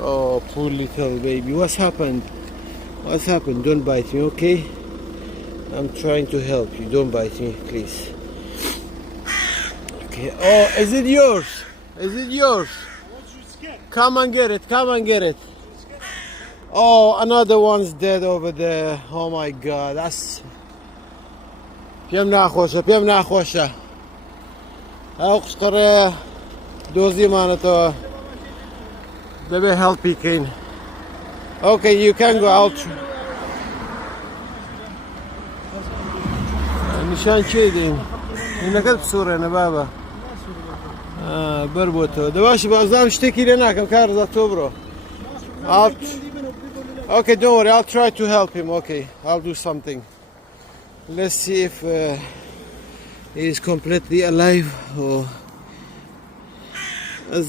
Oh, poor little baby. What's happened? What's happened? Don't bite me, okay? I'm trying to help you. Don't bite me, please. Okay. Oh, is it yours? Is it yours? Come and get it. Come and get it. Oh, another one's dead over there. Oh my God. That's... پیم نخوشه. پیم نخوشه. اوقش قره دوزی مانتو. ببه help کن. Okay, you can go out. نشان چی دین؟ این نکرد بسوره نه بابا. بر بوتو. دواشی بازم شتکی لناکم کار زاتو برو. Okay, don't worry. I'll try to help him. Okay, I'll do something. Let's see if he is completely alive or as